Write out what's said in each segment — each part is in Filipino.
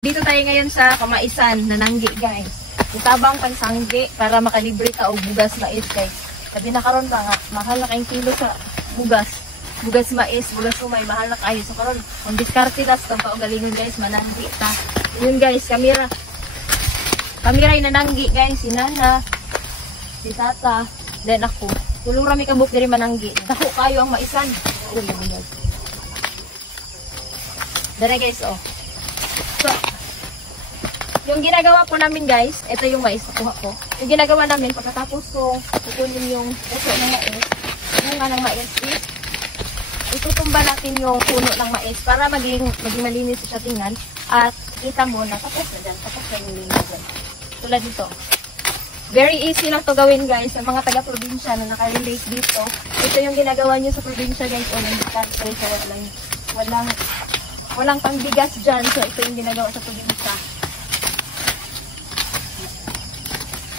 Dito tayo ngayon sa Kamaisan, Nananggi guys. Itabang pansanggi para makalibre ka og bugas mais guys. Sabi na karon ba nga, mahal na kayong kilo sa bugas. Bugas mais, bugas umay, mahal na kayo. So karon, ang diskarte tas kang paugalingon guys, mananggi ta. Yun guys, kamera. Kamera yung nananggi guys, si Nana, si Tata, then ako. Tulong rami kabuk diri mananggi. Dako kayo ang maisan. Dere guys, oh. So, yung ginagawa po namin guys, ito yung mais nakuha ko. Yung ginagawa namin, pagkatapos ko kukunin yung puso ng mais, bunga ng mais is, itutumba natin yung puno ng mais para maging malinis siya tingnan. At kita mo na tapos na dyan, tapos na yung linis dyan. Tulad dito. Very easy lang to gawin guys, sa mga taga-probinsya na nakarelate dito. Ito yung ginagawa nyo sa probinsya guys, o nag-cancel sa walang pangbigas dyan. So ito yung ginagawa sa probinsya.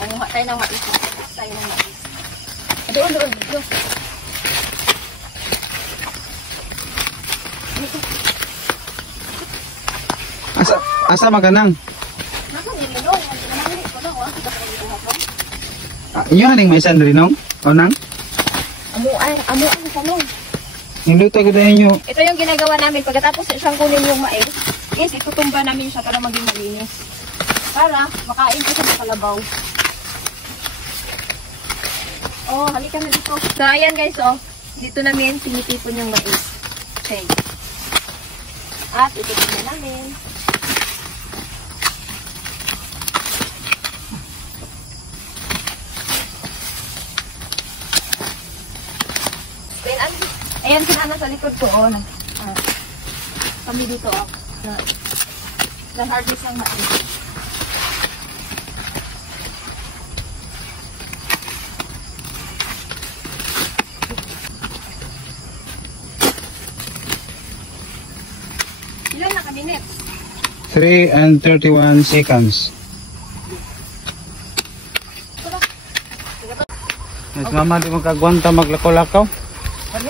Nanguha tayo ng mais. Tayo ng mais. Doon. Asa maganang? Nasa nililong. Nananglit ko lang. Kita sa nililong ako. Inyo haning maisan rin nong? O nang? Amuan sa nung. Niluto ko dahil nyo. Ito yung ginagawa namin. Pagkatapos siyang kunin yung mais, is itutumba namin siya para maging malinis. Para makain ko siya sa kalabaw. Oh, halika na dito. So, ayan guys, oh. Dito namin tinitipon yung mais. Okay. At itipon na namin. Then, ayan sinana sa likod ko, oh. Kami dito, oh. Na-harvest ng mais. Ilan na kabinet? 3 and 31 seconds. Mama di mo kagwanta maglakaw-lakaw? Ano,